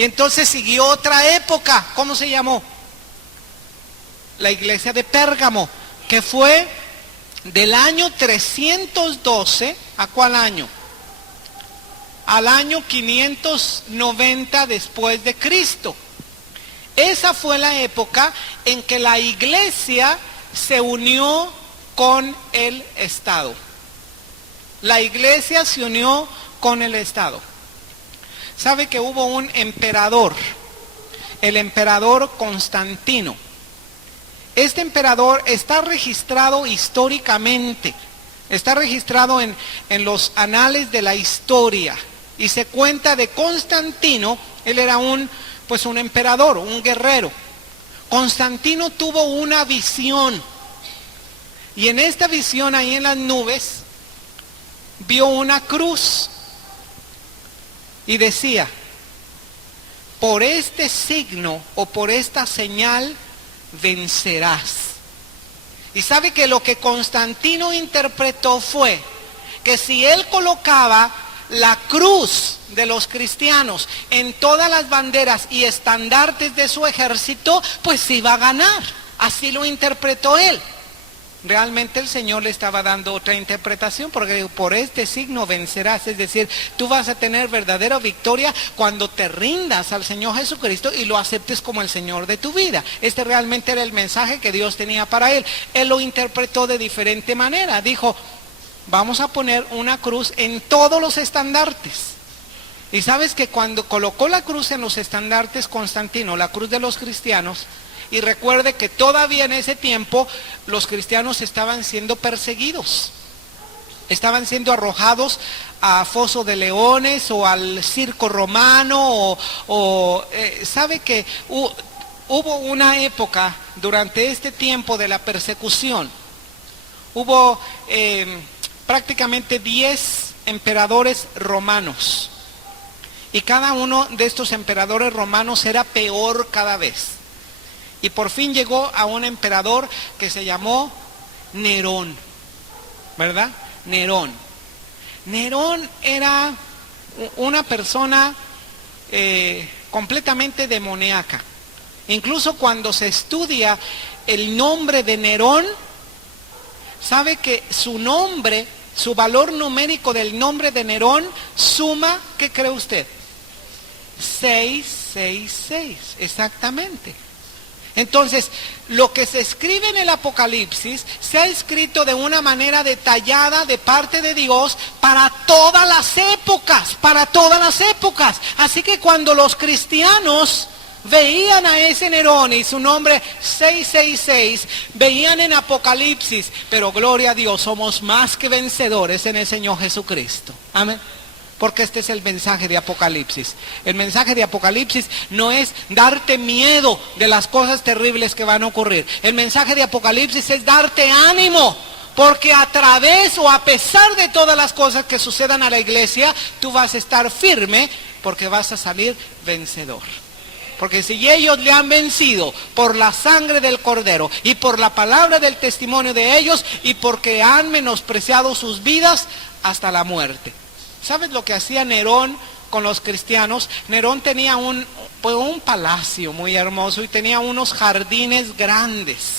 Y entonces siguió otra época. ¿Cómo se llamó? La iglesia de Pérgamo, que fue del año 312, ¿a cuál año? Al año 590 después de Cristo. Esa fue la época en que la iglesia se unió con el Estado. La iglesia se unió con el Estado. ¿Sabe que hubo un emperador? El emperador Constantino. Este emperador está registrado históricamente, está registrado en los anales de la historia, y se cuenta de Constantino. Él era un emperador, un guerrero. Constantino tuvo una visión, y en esta visión, ahí en las nubes, vio una cruz, y decía: por este signo o por esta señal vencerás. Y sabe que lo que Constantino interpretó fue que si él colocaba la cruz de los cristianos en todas las banderas y estandartes de su ejército, pues iba a ganar. Así lo interpretó él. Realmente el Señor le estaba dando otra interpretación, porque dijo: por este signo vencerás. Es decir, tú vas a tener verdadera victoria cuando te rindas al Señor Jesucristo y lo aceptes como el Señor de tu vida. Este realmente era el mensaje que Dios tenía para él. Él lo interpretó de diferente manera. Dijo: vamos a poner una cruz en todos los estandartes. Y sabes que cuando colocó la cruz en los estandartes Constantino, la cruz de los cristianos, y recuerde que todavía en ese tiempo los cristianos estaban siendo perseguidos, estaban siendo arrojados a foso de leones o al circo romano, sabe que hubo una época durante este tiempo de la persecución. Hubo prácticamente 10 emperadores romanos, y cada uno de estos emperadores romanos era peor cada vez. Y por fin llegó a un emperador que se llamó Nerón, ¿verdad? Nerón. Nerón era una persona completamente demoníaca. Incluso cuando se estudia el nombre de Nerón, sabe que su nombre, su valor numérico del nombre de Nerón suma, ¿qué cree usted? 666, exactamente. Entonces, lo que se escribe en el Apocalipsis se ha escrito de una manera detallada de parte de Dios para todas las épocas, para todas las épocas. Así que cuando los cristianos veían a ese Nerón y su nombre 666, veían en Apocalipsis: pero gloria a Dios, somos más que vencedores en el Señor Jesucristo. Amén. Porque este es el mensaje de Apocalipsis. El mensaje de Apocalipsis no es darte miedo de las cosas terribles que van a ocurrir. El mensaje de Apocalipsis es darte ánimo, porque a través o a pesar de todas las cosas que sucedan a la iglesia, tú vas a estar firme, porque vas a salir vencedor. Porque si ellos le han vencido por la sangre del Cordero y por la palabra del testimonio de ellos, y porque han menospreciado sus vidas hasta la muerte. ¿Sabes lo que hacía Nerón con los cristianos? Nerón tenía un palacio muy hermoso y tenía unos jardines grandes.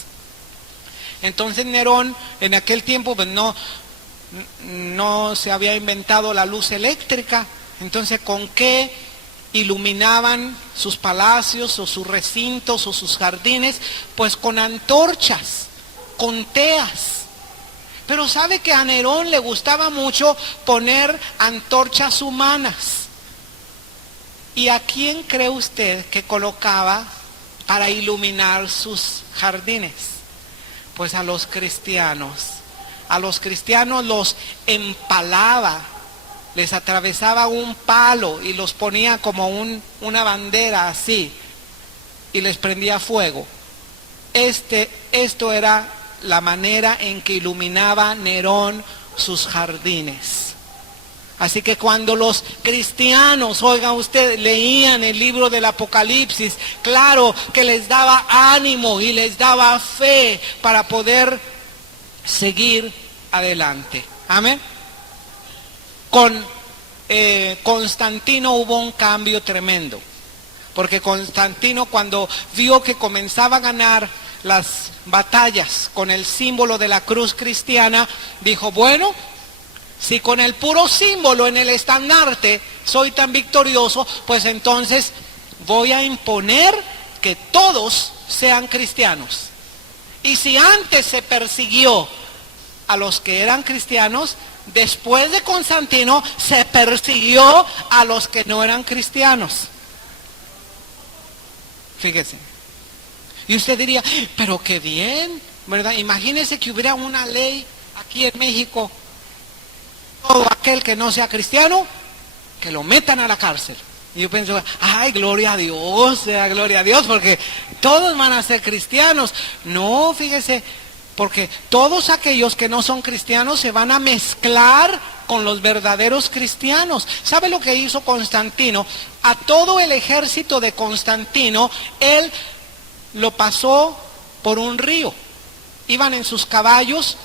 Entonces Nerón, en aquel tiempo, pues no se había inventado la luz eléctrica. Entonces, ¿con qué iluminaban sus palacios o sus recintos o sus jardines? Pues con antorchas, con teas. Pero sabe que a Nerón le gustaba mucho poner antorchas humanas. ¿Y a quién cree usted que colocaba para iluminar sus jardines? Pues a los cristianos. A los cristianos los empalaba, les atravesaba un palo y los ponía como una bandera así, y les prendía fuego. Esto era la manera en que iluminaba Nerón sus jardines. Así que cuando los cristianos, oiga usted, leían el libro del Apocalipsis, claro que les daba ánimo y les daba fe para poder seguir adelante. Amén. Con Constantino hubo un cambio tremendo. Porque Constantino, cuando vio que comenzaba a ganar las batallas con el símbolo de la cruz cristiana, dijo, bueno, si con el puro símbolo en el estandarte soy tan victorioso, pues entonces voy a imponer que todos sean cristianos. Y si antes se persiguió a los que eran cristianos, después de Constantino se persiguió a los que no eran cristianos. Fíjese. Y usted diría, pero qué bien, ¿verdad? Imagínese que hubiera una ley aquí en México, todo aquel que no sea cristiano, que lo metan a la cárcel. Y yo pienso, ay, gloria a Dios, porque todos van a ser cristianos. No, fíjese, porque todos aquellos que no son cristianos se van a mezclar con los verdaderos cristianos. ¿Sabe lo que hizo Constantino? A todo el ejército de Constantino, él lo pasó por un río. Iban en sus caballos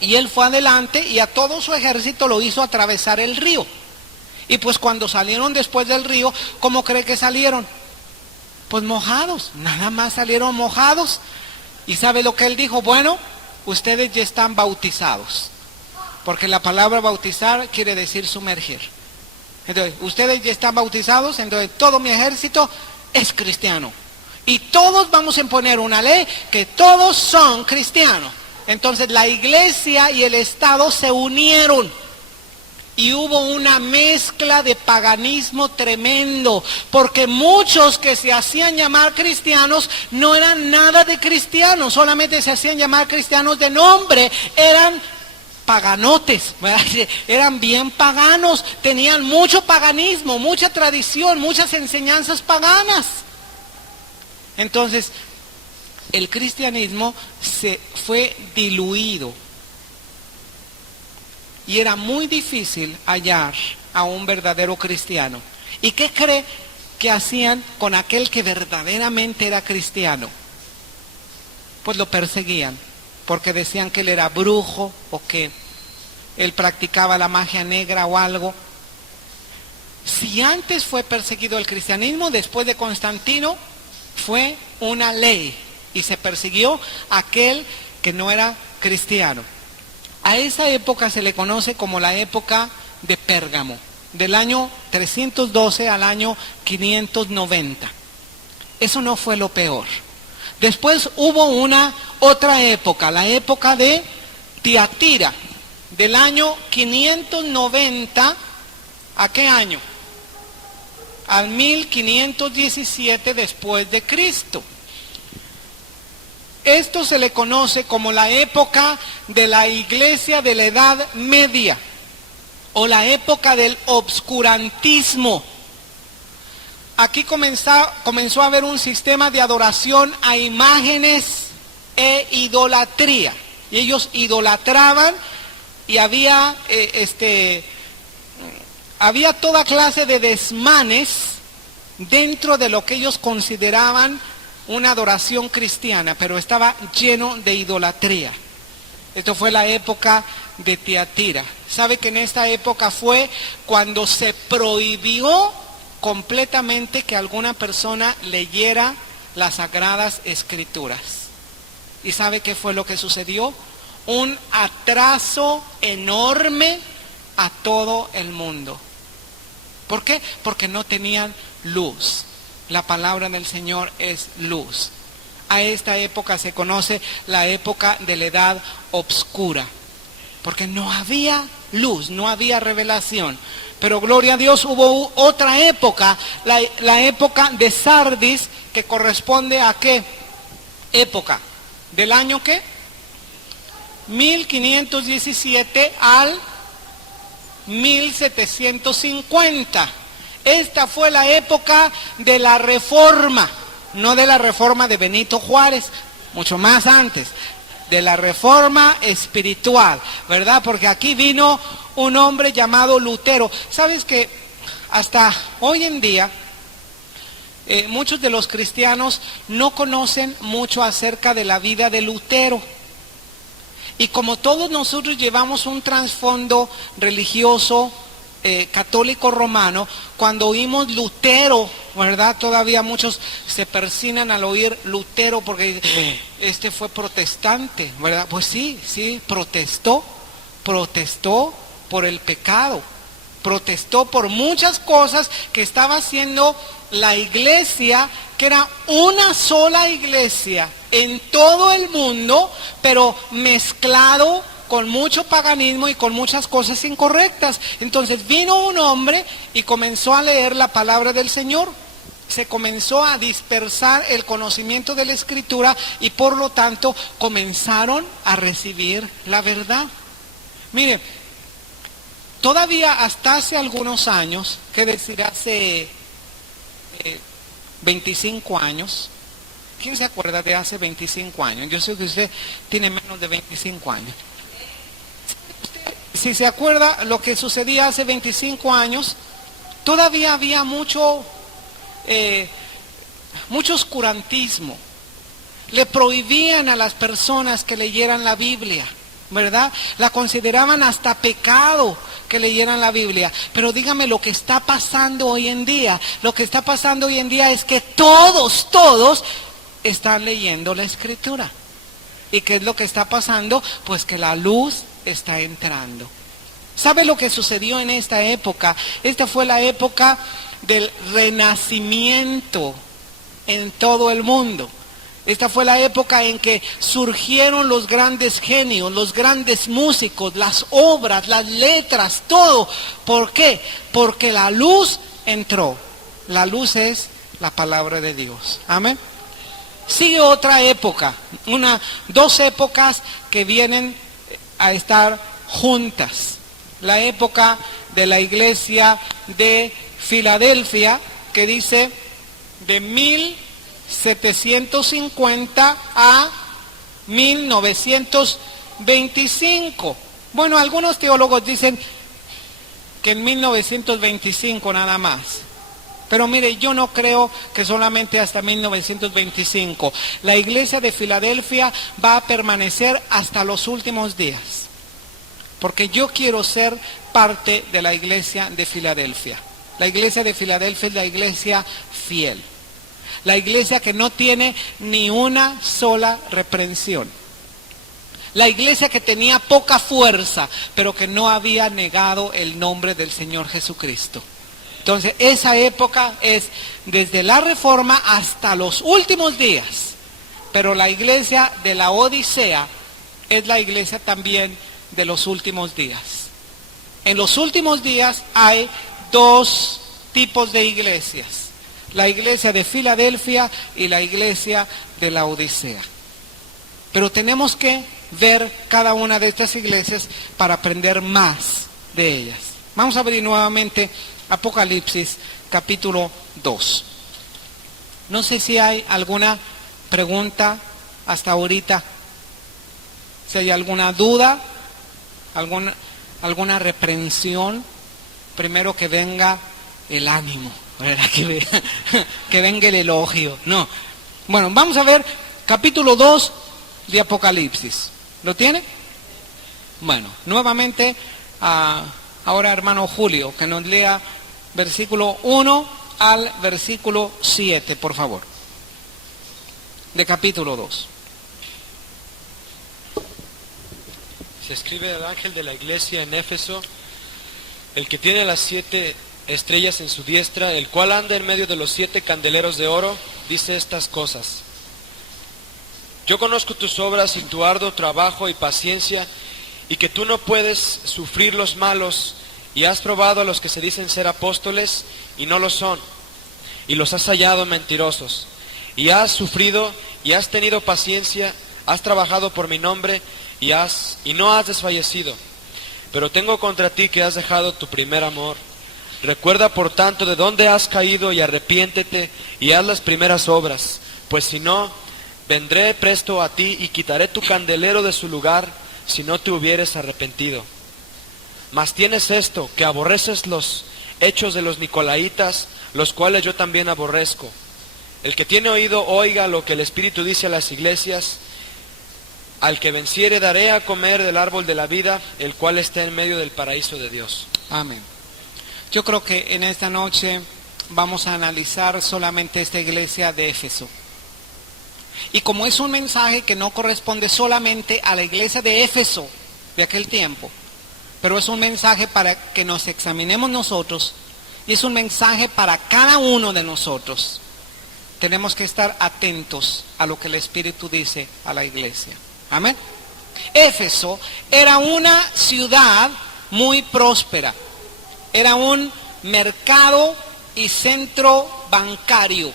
y él fue adelante y a todo su ejército lo hizo atravesar el río. Y pues cuando salieron después del río, ¿cómo cree que salieron? Pues mojados, nada más salieron mojados. ¿Y sabe lo que él dijo? Bueno, ustedes ya están bautizados. Porque la palabra bautizar quiere decir sumergir. Entonces, ustedes ya están bautizados, entonces todo mi ejército es cristiano. Y todos vamos a imponer una ley que todos son cristianos. Entonces la iglesia y el Estado se unieron. Y hubo una mezcla de paganismo tremendo, porque muchos que se hacían llamar cristianos no eran nada de cristianos, solamente se hacían llamar cristianos de nombre, eran paganotes, ¿verdad? Eran bien paganos, tenían mucho paganismo, mucha tradición, muchas enseñanzas paganas. Entonces, el cristianismo se fue diluido. Y era muy difícil hallar a un verdadero cristiano. ¿Y qué cree que hacían con aquel que verdaderamente era cristiano? Pues lo perseguían, porque decían que él era brujo o que él practicaba la magia negra o algo. Si antes fue perseguido el cristianismo, después de Constantino fue una ley y se persiguió a aquel que no era cristiano. A esa época se le conoce como la época de Pérgamo, del año 312 al año 590. Eso no fue lo peor. Después hubo una otra época, la época de Tiatira, del año 590, ¿a qué año? Al 1517 después de Cristo. Esto se le conoce como la época de la iglesia de la Edad Media o la época del obscurantismo. Aquí comenzó a haber un sistema de adoración a imágenes e idolatría. Y ellos idolatraban y había toda clase de desmanes dentro de lo que ellos consideraban una adoración cristiana, pero estaba lleno de idolatría. Esto fue la época de Tiatira. ¿Sabe que en esta época fue cuando se prohibió completamente que alguna persona leyera las Sagradas Escrituras? ¿Y sabe qué fue lo que sucedió? Un atraso enorme a todo el mundo. ¿Por qué? Porque no tenían luz. La palabra del Señor es luz. A esta época se conoce la época de la edad oscura, porque no había luz, no había revelación. Pero gloria a Dios, hubo otra época, la época de Sardis, que corresponde a ¿qué época? ¿Del año qué? 1517 al 1750. Esta fue la época de la Reforma, no de la Reforma de Benito Juárez, mucho más antes, de la Reforma espiritual, ¿verdad? Porque aquí vino un hombre llamado Lutero. ¿Sabes que hasta hoy en día muchos de los cristianos no conocen mucho acerca de la vida de Lutero? Y como todos nosotros llevamos un trasfondo religioso, católico romano, cuando oímos Lutero, ¿verdad? Todavía muchos se persignan al oír Lutero porque este fue protestante, ¿verdad? Pues sí, protestó por el pecado, protestó por muchas cosas que estaba haciendo la iglesia, que era una sola iglesia en todo el mundo, pero mezclado con mucho paganismo y con muchas cosas incorrectas. Entonces vino un hombre y comenzó a leer la palabra del Señor. Se comenzó a dispersar el conocimiento de la Escritura y por lo tanto comenzaron a recibir la verdad. Mire, todavía hasta hace algunos años, que decir hace 25 años, ¿quién se acuerda de hace 25 años? Yo sé que usted tiene menos de 25 años. Si se acuerda lo que sucedía hace 25 años, todavía había mucho oscurantismo. Le prohibían a las personas que leyeran la Biblia, ¿verdad? La consideraban hasta pecado que leyeran la Biblia. Pero dígame lo que está pasando hoy en día. Lo que está pasando hoy en día es que todos están leyendo la Escritura. ¿Y qué es lo que está pasando? Pues que la luz está entrando. ¿Sabe lo que sucedió en esta época? Esta fue la época del renacimiento en todo el mundo. Esta fue la época en que surgieron los grandes genios, los grandes músicos, las obras, las letras, todo. ¿Por qué? Porque la luz entró. La luz es la palabra de Dios. Amén. Sigue otra época, dos épocas que vienen a estar juntas. La época de la iglesia de Filadelfia, que dice de 1750 a 1925. Bueno, algunos teólogos dicen que en 1925 nada más. Pero mire, yo no creo que solamente hasta 1925. La iglesia de Filadelfia va a permanecer hasta los últimos días. Porque yo quiero ser parte de la iglesia de Filadelfia. La iglesia de Filadelfia es la iglesia fiel. La iglesia que no tiene ni una sola reprensión. La iglesia que tenía poca fuerza, pero que no había negado el nombre del Señor Jesucristo. Entonces, esa época es desde la Reforma hasta los últimos días. Pero la iglesia de la Odisea es la iglesia también de los últimos días. En los últimos días hay dos tipos de iglesias. La iglesia de Filadelfia y la iglesia de la Odisea. Pero tenemos que ver cada una de estas iglesias para aprender más de ellas. Vamos a abrir nuevamente Apocalipsis capítulo 2. No sé si hay alguna pregunta hasta ahorita. Si hay alguna duda, alguna reprensión, primero que venga el ánimo, ¿verdad? Que venga el elogio. No. Bueno, vamos a ver capítulo 2 de Apocalipsis. ¿Lo tiene? Bueno, nuevamente ahora hermano Julio, que nos lea versículo 1 al versículo 7, por favor. De capítulo 2. Se escribe al ángel de la iglesia en Éfeso, el que tiene las 7 estrellas en su diestra, el cual anda en medio de los 7 candeleros de oro, dice estas cosas. Yo conozco tus obras y tu arduo trabajo y paciencia, y que tú no puedes sufrir los malos, y has probado a los que se dicen ser apóstoles, y no lo son, y los has hallado mentirosos, y has sufrido, y has tenido paciencia, has trabajado por mi nombre, y no has desfallecido. Pero tengo contra ti que has dejado tu primer amor. Recuerda por tanto de dónde has caído y arrepiéntete y haz las primeras obras, pues si no, vendré presto a ti y quitaré tu candelero de su lugar si no te hubieres arrepentido. Mas tienes esto, que aborreces los hechos de los nicolaitas, los cuales yo también aborrezco. El que tiene oído oiga lo que el Espíritu dice a las iglesias. Al que venciere daré a comer del árbol de la vida, el cual está en medio del paraíso de Dios. Amén. Yo creo que en esta noche vamos a analizar solamente esta iglesia de Éfeso. Y como es un mensaje que no corresponde solamente a la iglesia de Éfeso de aquel tiempo, pero es un mensaje para que nos examinemos nosotros, y es un mensaje para cada uno de nosotros. Tenemos que estar atentos a lo que el Espíritu dice a la iglesia. Amén. Éfeso era una ciudad muy próspera. Era un mercado y centro bancario.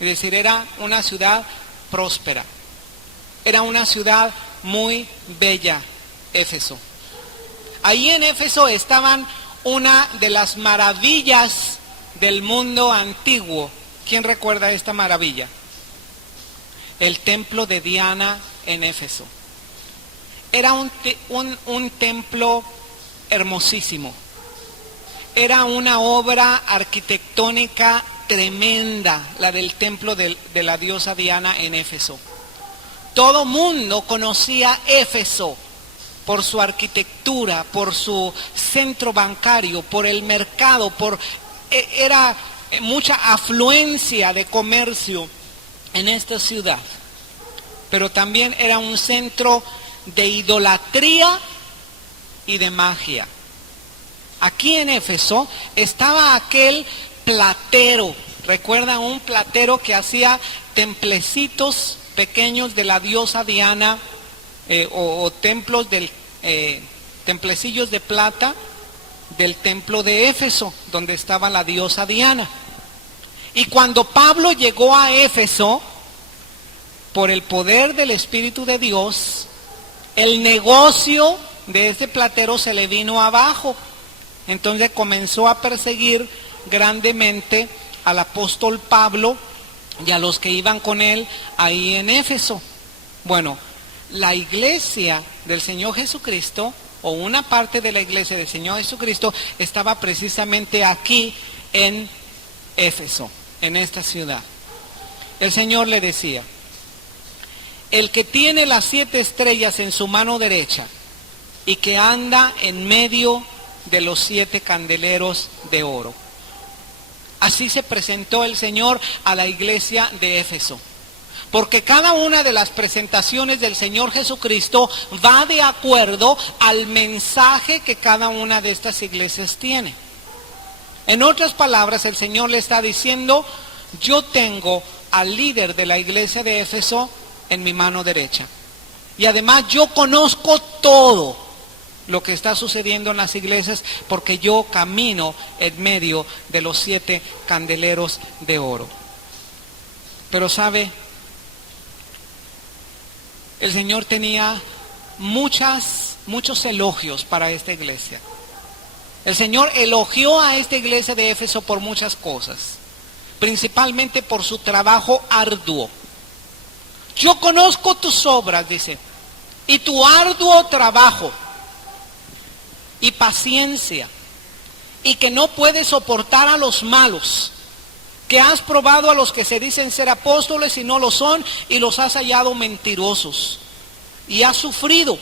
Es decir, era una ciudad próspera. Era una ciudad muy bella, Éfeso. Ahí en Éfeso estaban una de las maravillas del mundo antiguo. ¿Quién recuerda esta maravilla? El templo de Diana en Éfeso. Era un templo hermosísimo. Era una obra arquitectónica tremenda, la del templo de la diosa Diana en Éfeso. Todo mundo conocía Éfeso por su arquitectura, por su centro bancario, por el mercado, era mucha afluencia de comercio en esta ciudad. Pero también era un centro de idolatría y de magia. Aquí en Éfeso estaba aquel platero. ¿Recuerdan un platero que hacía templecitos pequeños de la diosa Diana o templos templecillos de plata del templo de Éfeso, donde estaba la diosa Diana? Y cuando Pablo llegó a Éfeso, por el poder del Espíritu de Dios, el negocio de este platero se le vino abajo. Entonces comenzó a perseguir grandemente al apóstol Pablo y a los que iban con él ahí en Éfeso. Bueno, la iglesia del Señor Jesucristo, o una parte de la iglesia del Señor Jesucristo, estaba precisamente aquí en Éfeso, en esta ciudad. El Señor le decía: el que tiene las 7 estrellas en su mano derecha y que anda en medio de los 7 candeleros de oro. Así se presentó el Señor a la iglesia de Éfeso. Porque cada una de las presentaciones del Señor Jesucristo va de acuerdo al mensaje que cada una de estas iglesias tiene. En otras palabras, el Señor le está diciendo: yo tengo al líder de la iglesia de Éfeso en mi mano derecha. Y además yo conozco todo lo que está sucediendo en las iglesias, porque yo camino en medio de los 7 candeleros de oro. Pero sabe, el Señor tenía muchos elogios para esta iglesia. El Señor elogió a esta iglesia de Éfeso por muchas cosas, principalmente por su trabajo arduo. Yo conozco tus obras, dice, y tu arduo trabajo y paciencia, y que no puedes soportar a los malos, que has probado a los que se dicen ser apóstoles y no lo son, y los has hallado mentirosos, y has sufrido,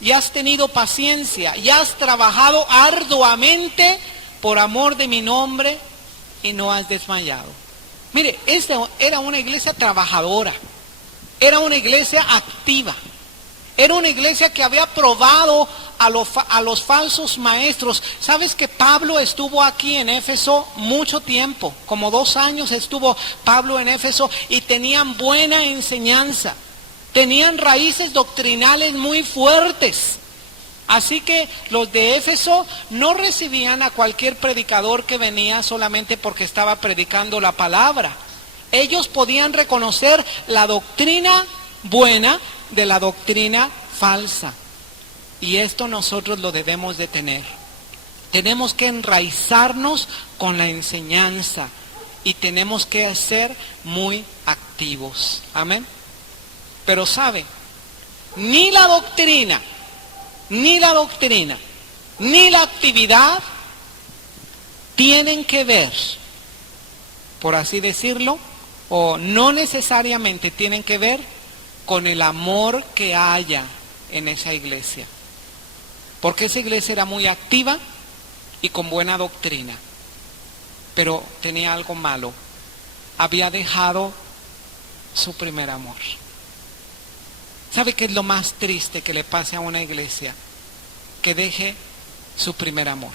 y has tenido paciencia, y has trabajado arduamente por amor de mi nombre, y no has desmayado. Mire, esta era una iglesia trabajadora, era una iglesia activa, era una iglesia que había probado a los falsos maestros. ¿Sabes que Pablo estuvo aquí en Éfeso mucho tiempo? Como 2 años estuvo Pablo en Éfeso, y tenían buena enseñanza. Tenían raíces doctrinales muy fuertes. Así que los de Éfeso no recibían a cualquier predicador que venía solamente porque estaba predicando la palabra. Ellos podían reconocer la doctrina buena de la doctrina falsa. Y esto nosotros lo debemos de tener. Tenemos que enraizarnos con la enseñanza y tenemos que ser muy activos. Amén. Pero sabe, ni la doctrina, ni la actividad tienen que ver, por así decirlo, o no necesariamente tienen que ver con el amor que haya en esa iglesia. Porque esa iglesia era muy activa, y con buena doctrina, pero tenía algo malo. Había dejado su primer amor. ¿Sabe qué es lo más triste que le pase a una iglesia? Que deje su primer amor.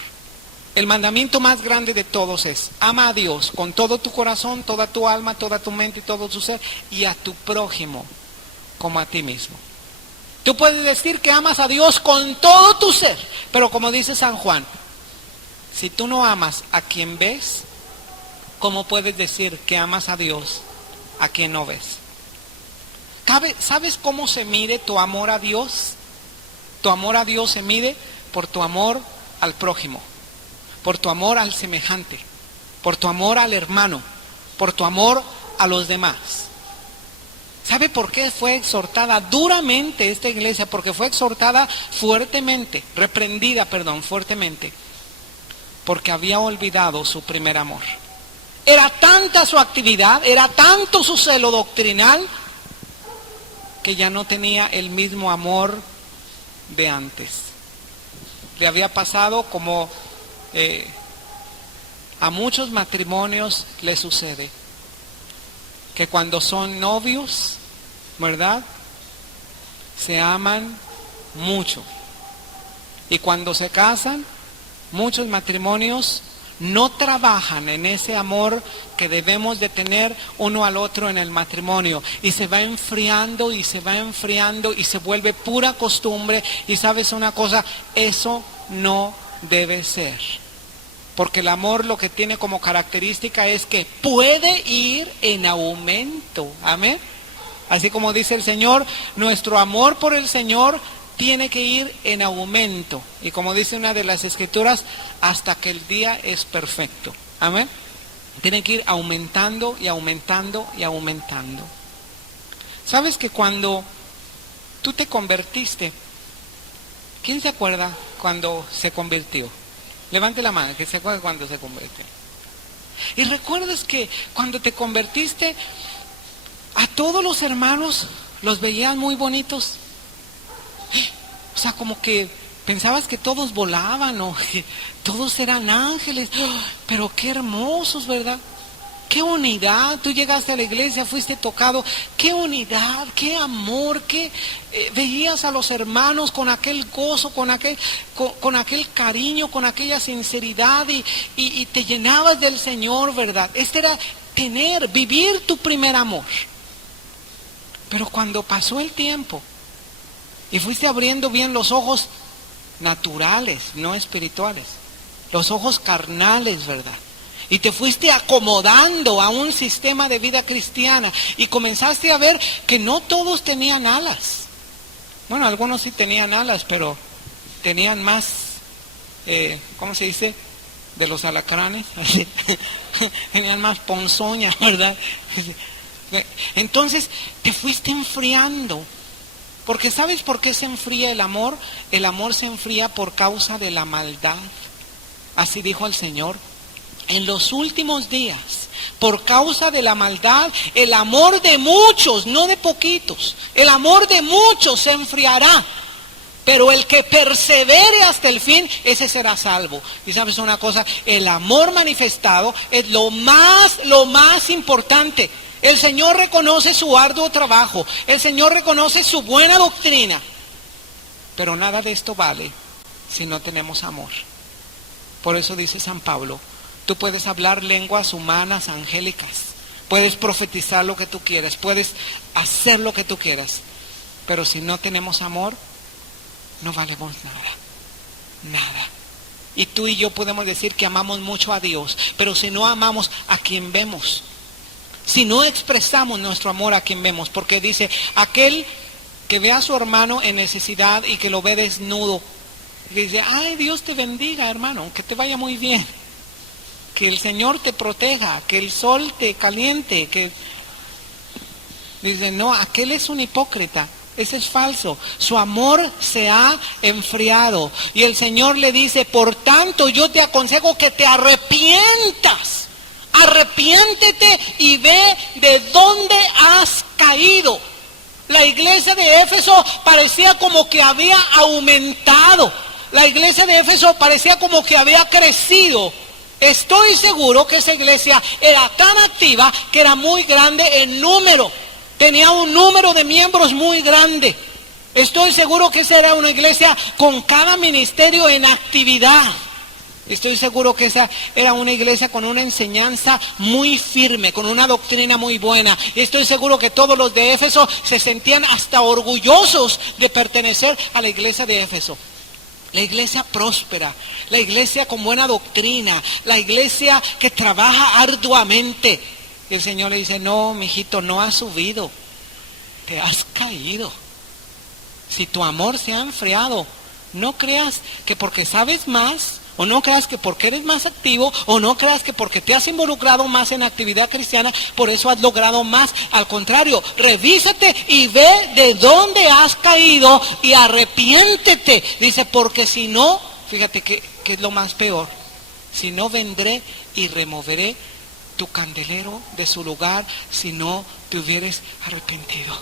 El mandamiento más grande de todos es: ama a Dios con todo tu corazón, toda tu alma, toda tu mente y todo tu ser, y a tu prójimo como a ti mismo. Tú puedes decir que amas a Dios con todo tu ser, pero como dice San Juan, si tú no amas a quien ves, ¿cómo puedes decir que amas a Dios a quien no ves? ¿Sabes cómo se mide tu amor a Dios? Tu amor a Dios se mide por tu amor al prójimo, por tu amor al semejante, por tu amor al hermano, por tu amor a los demás. ¿Sabe por qué fue exhortada duramente esta iglesia? Porque fue exhortada fuertemente, fuertemente, porque había olvidado su primer amor. Era tanta su actividad, era tanto su celo doctrinal, que ya no tenía el mismo amor de antes. Le había pasado como a muchos matrimonios le sucede, que cuando son novios, ¿verdad?, se aman mucho, y cuando se casan, muchos matrimonios no trabajan en ese amor que debemos de tener uno al otro en el matrimonio, y se va enfriando y se va enfriando y se vuelve pura costumbre. Y sabes una cosa, eso no debe ser, porque el amor lo que tiene como característica es que puede ir en aumento. Amén. Así como dice el Señor, nuestro amor por el Señor tiene que ir en aumento. Y como dice una de las escrituras, hasta que el día es perfecto. Amén. Tiene que ir aumentando y aumentando y aumentando. ¿Sabes que cuando tú te convertiste, quién se acuerda cuando se convirtió? Levante la mano, que se acuerda cuando se convirtió. Y recuerdas que cuando te convertiste, a todos los hermanos los veías muy bonitos. O sea, como que pensabas que todos volaban o que todos eran ángeles. Pero qué hermosos, ¿verdad? Qué unidad. Tú llegaste a la iglesia, fuiste tocado. Qué unidad, qué amor, qué veías a los hermanos con aquel gozo, con aquel cariño, con aquella sinceridad, y te llenabas del Señor, ¿verdad? Este era vivir tu primer amor. Pero cuando pasó el tiempo y fuiste abriendo bien los ojos naturales, no espirituales, los ojos carnales, ¿verdad?, y te fuiste acomodando a un sistema de vida cristiana, y comenzaste a ver que no todos tenían alas. Bueno, algunos sí tenían alas, pero tenían más, ¿cómo se dice?, de los alacranes. Tenían más ponzoña, ¿verdad? Entonces te fuiste enfriando. Porque ¿sabes por qué se enfría el amor? El amor se enfría por causa de la maldad. Así dijo el Señor. En los últimos días, por causa de la maldad, el amor de muchos, no de poquitos, el amor de muchos se enfriará. Pero el que persevere hasta el fin, ese será salvo. Y sabes una cosa, el amor manifestado es lo más importante. El Señor reconoce su arduo trabajo, el Señor reconoce su buena doctrina, pero nada de esto vale si no tenemos amor. Por eso dice San Pablo, tú puedes hablar lenguas humanas, angélicas, puedes profetizar lo que tú quieras, puedes hacer lo que tú quieras, pero si no tenemos amor, no valemos nada. Y tú y yo podemos decir que amamos mucho a Dios, pero si no amamos a quien vemos, si no expresamos nuestro amor a quien vemos, porque dice, aquel que ve a su hermano en necesidad y que lo ve desnudo, dice, ay, Dios te bendiga, hermano, que te vaya muy bien, que el Señor te proteja, que el sol te caliente, que... Dice, no, aquel es un hipócrita, ese es falso, su amor se ha enfriado. Y el Señor le dice, por tanto yo te aconsejo que te arrepientas. Arrepiéntete y ve de dónde has caído. La iglesia de Éfeso parecía como que había aumentado. la iglesia de Éfeso parecía como que había crecido. Estoy seguro que esa iglesia era tan activa que era muy grande en número. Tenía un número de miembros muy grande. Estoy seguro que esa era una iglesia con cada ministerio en actividad. Estoy seguro que esa era una iglesia con una enseñanza muy firme, con una doctrina muy buena. Estoy seguro que todos los de Éfeso se sentían hasta orgullosos de pertenecer a la iglesia de Éfeso. La iglesia próspera, la iglesia con buena doctrina, la iglesia que trabaja arduamente. Y el Señor le dice, no, mijito, no has subido, te has caído. Si tu amor se ha enfriado, no creas que porque sabes más, o no creas que porque eres más activo, o no creas que porque te has involucrado más en actividad cristiana, por eso has logrado más. Al contrario, revísate y ve de dónde has caído y arrepiéntete. Dice, porque si no, fíjate que es lo más peor, si no vendré y removeré tu candelero de su lugar, si no te hubieres arrepentido.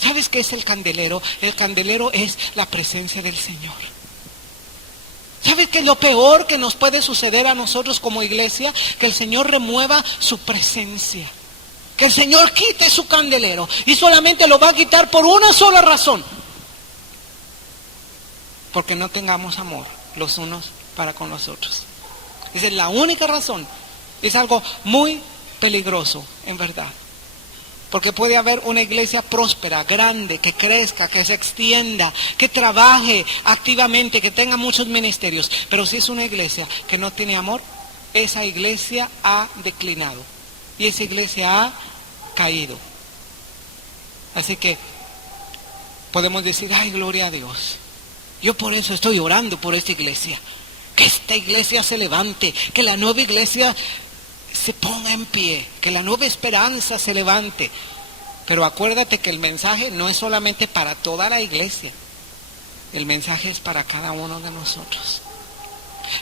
¿Sabes qué es el candelero? El candelero es la presencia del Señor. ¿Sabes qué es lo peor que nos puede suceder a nosotros como iglesia? Que el Señor remueva su presencia. Que el Señor quite su candelero. Y solamente lo va a quitar por una sola razón. Porque no tengamos amor los unos para con los otros. Esa es la única razón. Es algo muy peligroso, en verdad. Porque puede haber una iglesia próspera, grande, que crezca, que se extienda, que trabaje activamente, que tenga muchos ministerios. Pero si es una iglesia que no tiene amor, esa iglesia ha declinado. Y esa iglesia ha caído. Así que podemos decir, ay, gloria a Dios. Yo por eso estoy orando por esta iglesia. Que esta iglesia se levante, que la nueva iglesia se ponga en pie, que la nueva esperanza se levante. Pero acuérdate que el mensaje no es solamente para toda la iglesia. El mensaje es para cada uno de nosotros.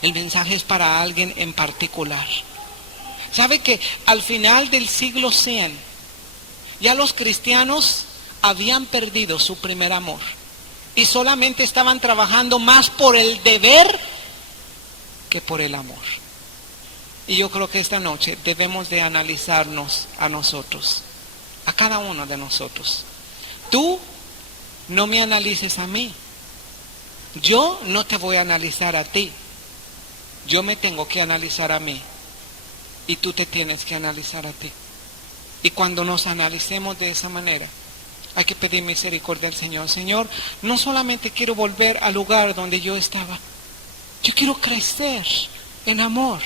El mensaje es para alguien en particular. ¿Sabe que al final del siglo 100 ya los cristianos habían perdido su primer amor y solamente estaban trabajando más por el deber que por el amor? Y yo creo que esta noche debemos de analizarnos a nosotros, a cada uno de nosotros. Tú no me analices a mí. Yo no te voy a analizar a ti. Yo me tengo que analizar a mí. Y tú te tienes que analizar a ti. Y cuando nos analicemos de esa manera, hay que pedir misericordia al Señor. Señor, no solamente quiero volver al lugar donde yo estaba. Yo quiero crecer en amor.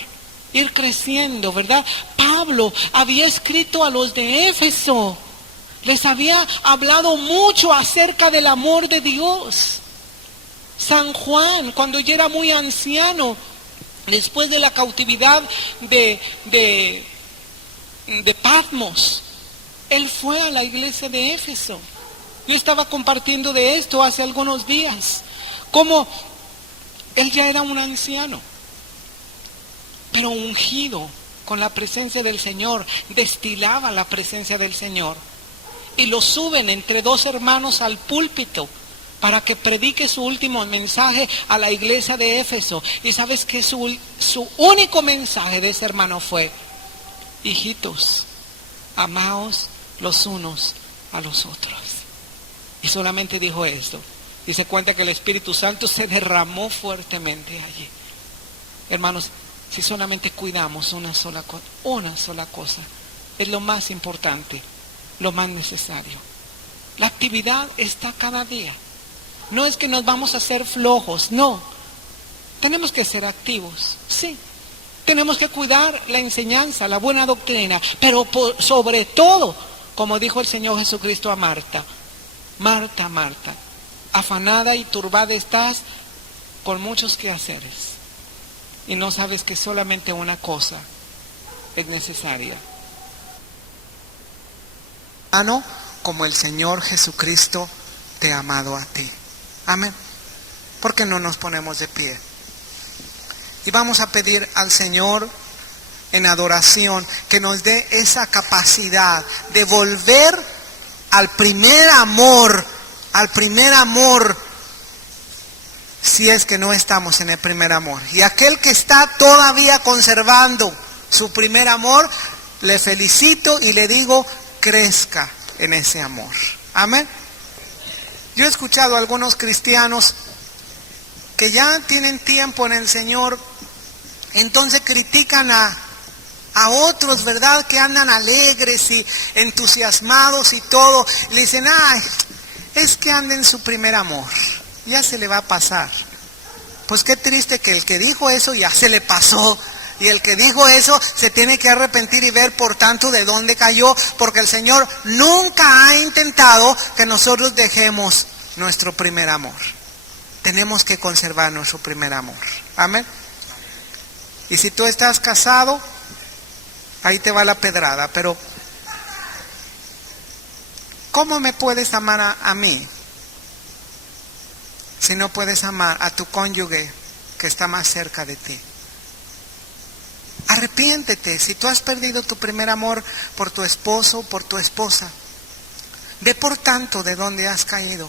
Ir creciendo, ¿verdad? Pablo había escrito a los de Éfeso. Les había hablado mucho acerca del amor de Dios. San Juan, cuando ya era muy anciano, después de la cautividad de Patmos, él fue a la iglesia de Éfeso. Yo estaba compartiendo de esto hace algunos días. Como él ya era un anciano, pero ungido con la presencia del Señor, destilaba la presencia del Señor. Y lo suben entre dos hermanos al púlpito para que predique su último mensaje a la iglesia de Éfeso. Y sabes que su único mensaje de ese hermano fue: hijitos, amaos los unos a los otros. Y solamente dijo esto. Y se cuenta que el Espíritu Santo se derramó fuertemente allí. Hermanos, si solamente cuidamos una sola cosa, es lo más importante, lo más necesario. La actividad está cada día. No es que nos vamos a hacer flojos, no. Tenemos que ser activos, sí. Tenemos que cuidar la enseñanza, la buena doctrina, pero sobre todo, como dijo el Señor Jesucristo a Marta: Marta, Marta, afanada y turbada estás con muchos quehaceres. Y no sabes que solamente una cosa es necesaria. Hermano, como el Señor Jesucristo te ha amado a ti. Amén. ¿Por qué no nos ponemos de pie? Y vamos a pedir al Señor en adoración que nos dé esa capacidad de volver al primer amor si es que no estamos en el primer amor. Y aquel que está todavía conservando su primer amor, le felicito y le digo, crezca en ese amor. Amén. Yo he escuchado a algunos cristianos que ya tienen tiempo en el Señor, entonces critican a otros, ¿verdad? Que andan alegres y entusiasmados y todo. Le dicen, ay, es que anda en su primer amor, ya se le va a pasar. Pues qué triste que el que dijo eso ya se le pasó. Y el que dijo eso se tiene que arrepentir y ver por tanto de dónde cayó, porque el Señor nunca ha intentado que nosotros dejemos nuestro primer amor. Tenemos que conservar nuestro primer amor. Amén. Y si tú estás casado, ahí te va la pedrada, pero ¿cómo me puedes amar a mí si no puedes amar a tu cónyuge que está más cerca de ti? Arrepiéntete. Si tú has perdido tu primer amor por tu esposo, por tu esposa, ve por tanto de dónde has caído.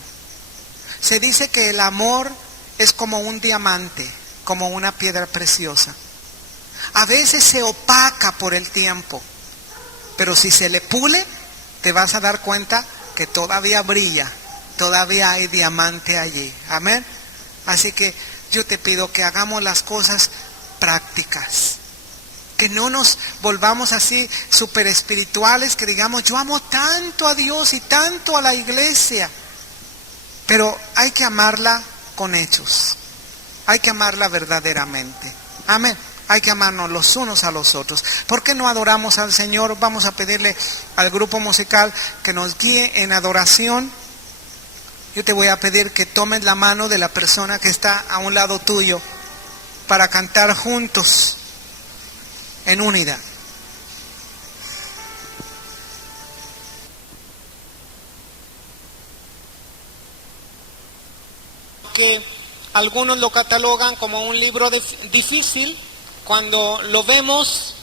Se dice que el amor es como un diamante, como una piedra preciosa. A veces se opaca por el tiempo, pero si se le pule, te vas a dar cuenta que todavía brilla, todavía hay diamante allí. Amén. Así que yo te pido que hagamos las cosas prácticas. Que no nos volvamos así súper espirituales, que digamos, yo amo tanto a Dios y tanto a la iglesia. Pero hay que amarla con hechos. Hay que amarla verdaderamente. Amén. Hay que amarnos los unos a los otros. ¿Por qué no adoramos al Señor? Vamos a pedirle al grupo musical que nos guíe en adoración. Yo te voy a pedir que tomes la mano de la persona que está a un lado tuyo para cantar juntos en unidad. Que algunos lo catalogan como un libro difícil, cuando lo vemos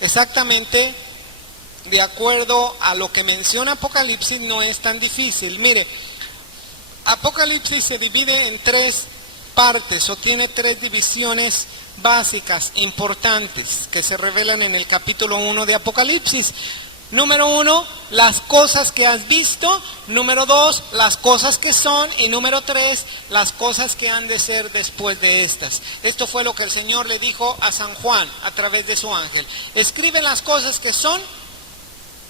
exactamente de acuerdo a lo que menciona Apocalipsis, no es tan difícil. Mire, Apocalipsis se divide en 3 partes o tiene 3 divisiones básicas, importantes, que se revelan en el capítulo 1 de Apocalipsis. Número 1, las cosas que has visto. Número 2, las cosas que son. Y número 3, las cosas que han de ser después de estas. Esto fue lo que el Señor le dijo a San Juan a través de su ángel. Escribe las cosas que son,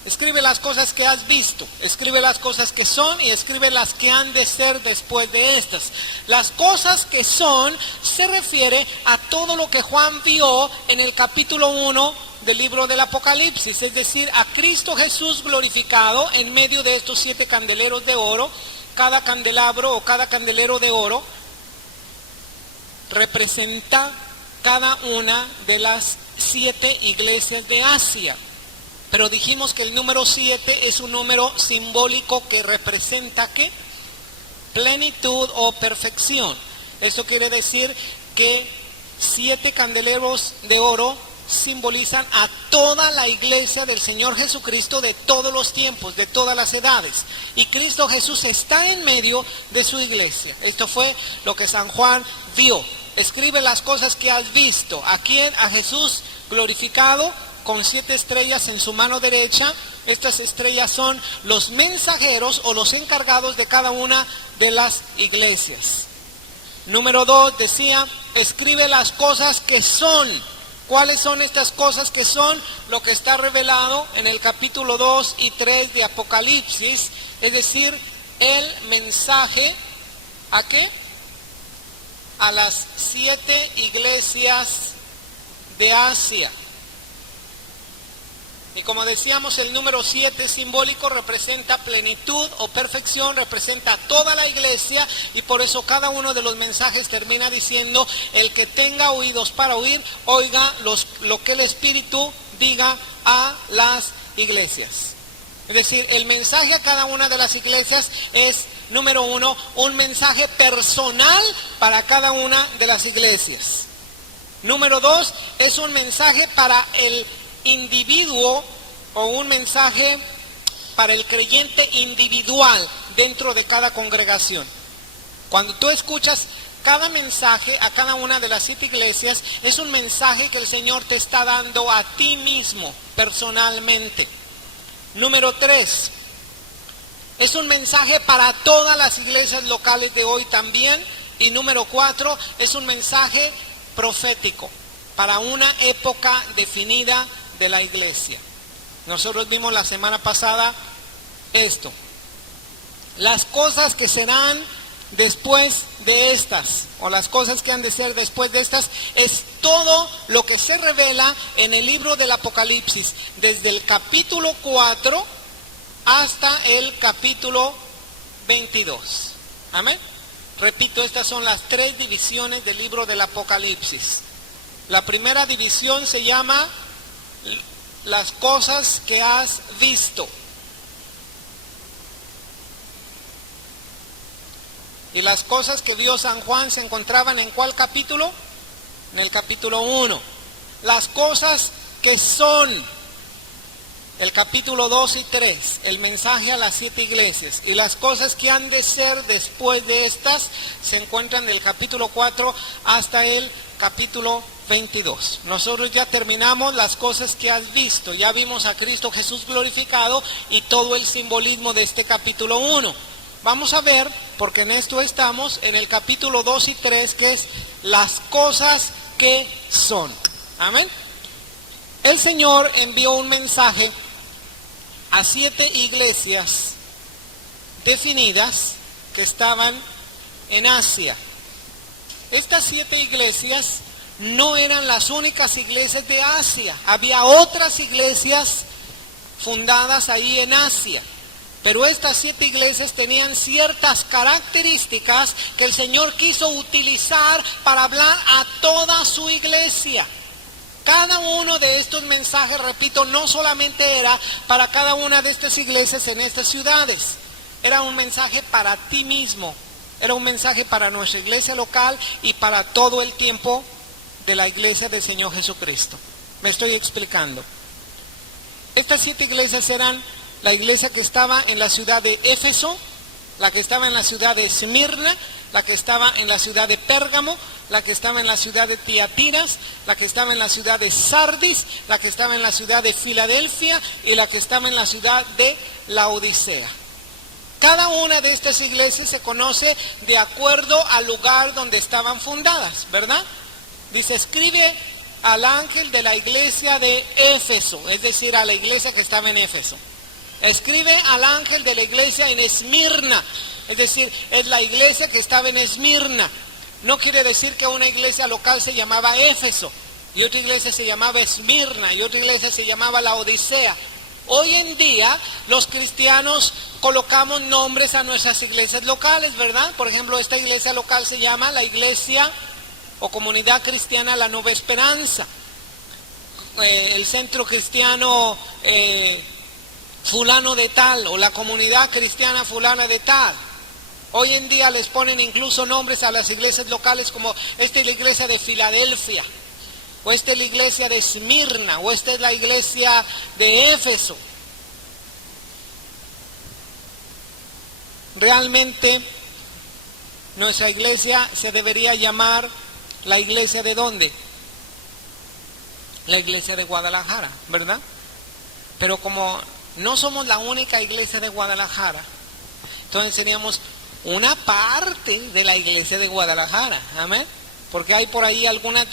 escribe las cosas que has visto, escribe las cosas que son y escribe las que han de ser después de estas. Las cosas que son se refiere a todo lo que Juan vio en el capítulo 1 del libro del Apocalipsis, es decir, a Cristo Jesús glorificado en medio de estos 7 candeleros de oro. Cada candelabro o cada candelero de oro representa cada una de las 7 iglesias de Asia. Pero dijimos que el número 7 es un número simbólico que representa ¿qué? Plenitud o perfección. Esto quiere decir que 7 candeleros de oro simbolizan a toda la iglesia del Señor Jesucristo de todos los tiempos, de todas las edades. Y Cristo Jesús está en medio de su iglesia. Esto fue lo que San Juan vio. Escribe las cosas que has visto. ¿A quién? A Jesús glorificado, con 7 estrellas en su mano derecha. Estas estrellas son los mensajeros o los encargados de cada una de las iglesias. Número 2 decía, escribe las cosas que son. ¿Cuáles son estas cosas que son? Lo que está revelado en el capítulo 2 y 3 de Apocalipsis, es decir, el mensaje, ¿a qué? A las 7 iglesias de Asia. Y como decíamos, el número 7 simbólico representa plenitud o perfección, representa toda la iglesia, y por eso cada uno de los mensajes termina diciendo, el que tenga oídos para oír, oiga lo que el Espíritu diga a las iglesias. Es decir, el mensaje a cada una de las iglesias es, número 1, un mensaje personal para cada una de las iglesias. Número 2, es un mensaje para el individuo o un mensaje para el creyente individual dentro de cada congregación. Cuando tú escuchas cada mensaje a cada una de las 7 iglesias es un mensaje que el Señor te está dando a ti mismo, personalmente. Número 3, es un mensaje para todas las iglesias locales de hoy también. Y número 4, es un mensaje profético para una época definida de la iglesia. Nosotros vimos la semana pasada esto. Las cosas que serán después de estas, o las cosas que han de ser después de estas, es todo lo que se revela en el libro del Apocalipsis, desde el capítulo 4 hasta el capítulo 22. Amén. Repito, estas son las 3 divisiones del libro del Apocalipsis. La primera división se llama las cosas que has visto. Y las cosas que vio San Juan se encontraban ¿en cuál capítulo? En el capítulo 1. Las cosas que son, el capítulo 2 y 3, el mensaje a las 7 iglesias. Y las cosas que han de ser después de estas se encuentran del capítulo 4 hasta el capítulo 22. Nosotros ya terminamos las cosas que has visto. Ya vimos a Cristo Jesús glorificado y todo el simbolismo de este capítulo 1. Vamos a ver, porque en esto estamos, en el capítulo 2 y 3, que es las cosas que son. Amén. El Señor envió un mensaje a 7 iglesias definidas que estaban en Asia. Estas 7 iglesias no eran las únicas iglesias de Asia. Había otras iglesias fundadas ahí en Asia. Pero estas 7 iglesias tenían ciertas características que el Señor quiso utilizar para hablar a toda su iglesia. Cada uno de estos mensajes, repito, no solamente era para cada una de estas iglesias en estas ciudades. Era un mensaje para ti mismo. Era un mensaje para nuestra iglesia local y para todo el tiempo de la iglesia del Señor Jesucristo. Me estoy explicando. Estas 7 iglesias eran la iglesia que estaba en la ciudad de Éfeso, la que estaba en la ciudad de Esmirna, la que estaba en la ciudad de Pérgamo, la que estaba en la ciudad de Tiatiras, la que estaba en la ciudad de Sardis, la que estaba en la ciudad de Filadelfia y la que estaba en la ciudad de Laodicea. Cada una de estas iglesias se conoce de acuerdo al lugar donde estaban fundadas, ¿verdad? Dice, escribe al ángel de la iglesia de Éfeso, es decir, a la iglesia que estaba en Éfeso. Escribe al ángel de la iglesia en Esmirna, es decir, es la iglesia que estaba en Esmirna. No quiere decir que una iglesia local se llamaba Éfeso, y otra iglesia se llamaba Esmirna, y otra iglesia se llamaba Laodicea. Hoy en día los cristianos colocamos nombres a nuestras iglesias locales, ¿verdad? Por ejemplo, esta iglesia local se llama la iglesia o comunidad cristiana La Nueva Esperanza. El centro cristiano fulano de tal, o la comunidad cristiana fulana de tal. Hoy en día les ponen incluso nombres a las iglesias locales como esta es la iglesia de Filadelfia, o esta es la iglesia de Esmirna, o esta es la iglesia de Éfeso. Realmente nuestra iglesia se debería llamar la iglesia de ¿dónde? La iglesia de Guadalajara, ¿verdad? Pero como no somos la única iglesia de Guadalajara, entonces seríamos una parte de la iglesia de Guadalajara, amén. Porque hay por ahí alguna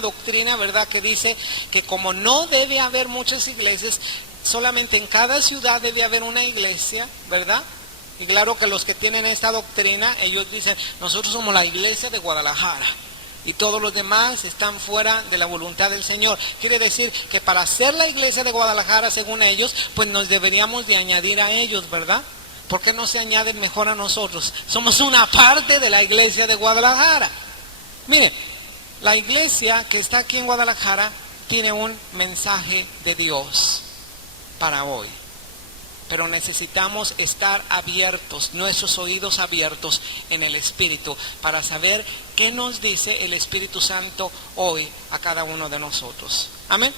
doctrina, ¿verdad?, que dice que como no debe haber muchas iglesias, solamente en cada ciudad debe haber una iglesia, ¿verdad? Y claro que los que tienen esta doctrina, ellos dicen, nosotros somos la iglesia de Guadalajara y todos los demás están fuera de la voluntad del Señor. Quiere decir que para ser la iglesia de Guadalajara, según ellos, pues nos deberíamos de añadir a ellos, ¿verdad? ¿Por qué no se añaden mejor a nosotros? Somos una parte de la iglesia de Guadalajara. Mire, la iglesia que está aquí en Guadalajara tiene un mensaje de Dios para hoy. Pero necesitamos estar abiertos, nuestros oídos abiertos en el Espíritu, para saber qué nos dice el Espíritu Santo hoy a cada uno de nosotros. Amén.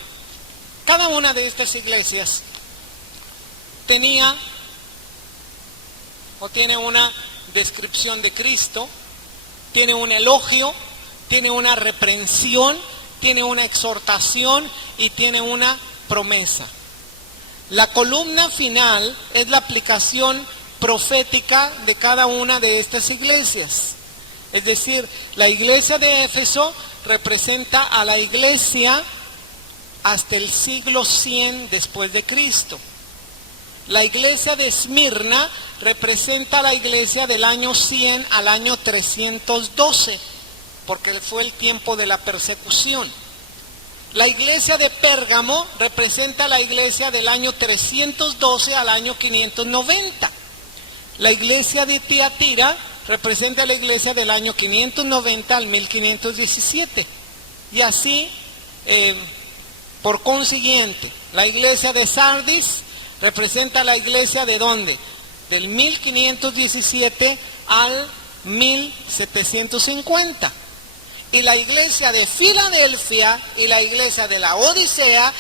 Cada una de estas iglesias tenía o tiene una descripción de Cristo tiene un elogio, tiene una reprensión, tiene una exhortación y tiene una promesa. La columna final es la aplicación profética de cada una de estas iglesias. Es decir, la iglesia de Éfeso representa a la iglesia hasta el siglo 100 después de Cristo. La iglesia de Esmirna representa a la iglesia del año 100 al año 312, porque fue el tiempo de la persecución. La iglesia de Pérgamo representa a la iglesia del año 312 al año 590. La iglesia de Tiatira representa a la iglesia del año 590 al 1517. Y así, por consiguiente, la iglesia de Sardis representa a la iglesia de ¿dónde? Del 1517 al 1750. Y la iglesia de Filadelfia y la iglesia de la Odisea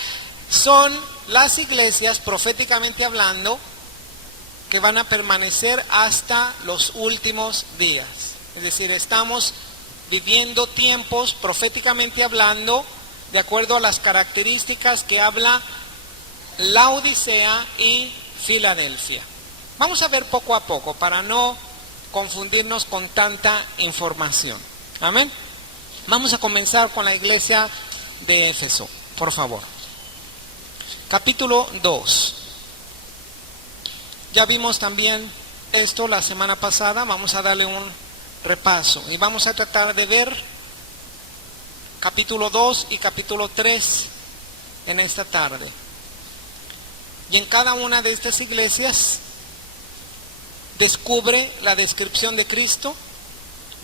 son las iglesias, proféticamente hablando, que van a permanecer hasta los últimos días. Es decir, estamos viviendo tiempos, proféticamente hablando, de acuerdo a las características que habla la Odisea y Filadelfia. Vamos a ver poco a poco para no confundirnos con tanta información. Amén. Vamos a comenzar con la iglesia de Éfeso, por favor. Capítulo 2. Ya vimos también esto la semana pasada, vamos a darle un repaso y vamos a tratar de ver capítulo 2 y capítulo 3 en esta tarde. Y en cada una de estas iglesias descubre la descripción de Cristo,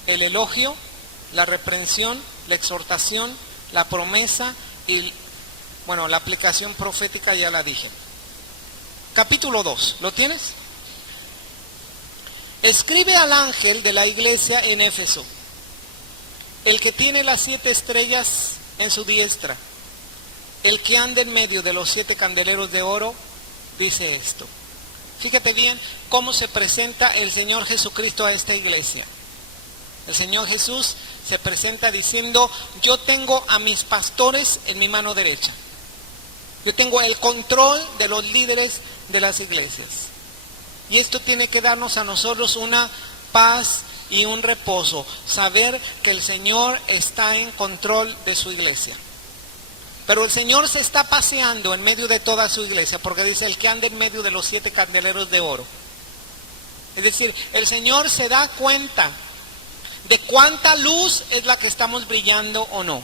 el elogio, la reprensión, la exhortación, la promesa y, la aplicación profética ya la dije. Capítulo 2, ¿lo tienes? Escribe al ángel de la iglesia en Éfeso, el que tiene las 7 estrellas en su diestra, el que anda en medio de los 7 candeleros de oro, dice esto. Fíjate bien cómo se presenta el Señor Jesucristo a esta iglesia. El Señor Jesús se presenta diciendo: yo tengo a mis pastores en mi mano derecha. Yo tengo el control de los líderes de las iglesias. Y esto tiene que darnos a nosotros una paz y un reposo. Saber que el Señor está en control de su iglesia. Pero el Señor se está paseando en medio de toda su iglesia, porque dice: el que anda en medio de los 7 candeleros de oro. Es decir, el Señor se da cuenta de cuánta luz es la que estamos brillando o no.